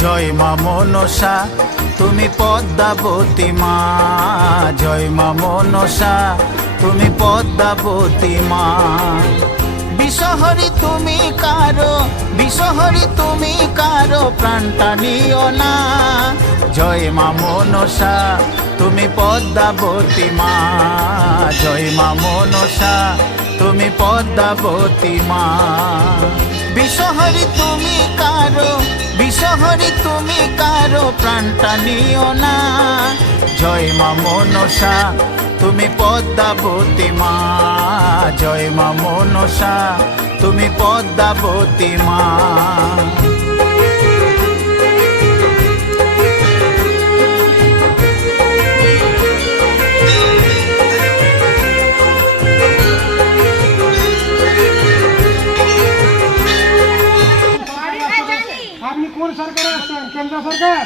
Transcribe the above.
জয় মা মনসা তুমি পদ্মাবতী মা, জয় মা মনসা তুমি পদ্মাবতী মা। বিষহরি তুমি কারো, বিষহরি তুমি কারো প্রাণটা নিও না। জয় মা মনসা তুমি পদ্মাবতী মা, জয় মা মনসা তুমি পদ্মাবতী মা। বিষহরি তুমি কারো, বিষহরি তুমি কারো প্রাণটা নিও না। জয় মা মনসা তুমি পদ্মাবতী মা, জয় মা মনসা তুমি পদ্মাবতী মা। আপনি কোন সরকারে আছেন? কেন্দ্র সরকার?